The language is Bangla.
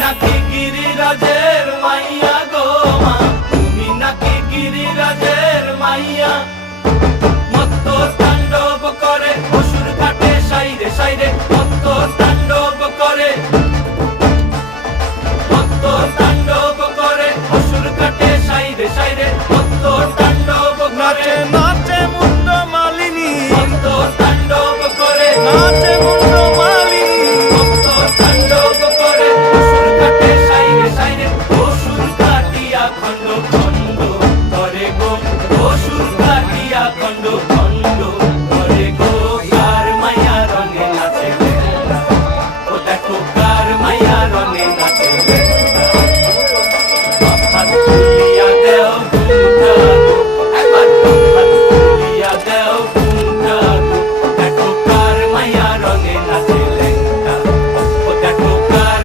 নাকি গিরিরাজের মাইয়া গো মা, তুমি নাকি গিরিরাজের মাইয়া। মত্ত তাণ্ডব করে অসুর কাটে সাইরে সাইরে, মত্ত তাণ্ডব করে, মত্ত তাণ্ডব করে অসুর কাটে সাইরে সাইরে, মত্ত তাণ্ডব করে। নাচে মুন্ড মালিনী, মত্ত তাণ্ডব করে, নাচে মুন্ড মালিনী, মত্ত তাণ্ডব করে অসুর কাটে সাইরে সাইরে, অসুর কাটিয়া খণ্ড খণ্ড করে গো, অসুর কাটিয়া খণ্ড খণ্ড করে গো। কার মায়া রঙে নাচে বেলা, ও দেখো কার মায়া রঙে নাচে বেলা।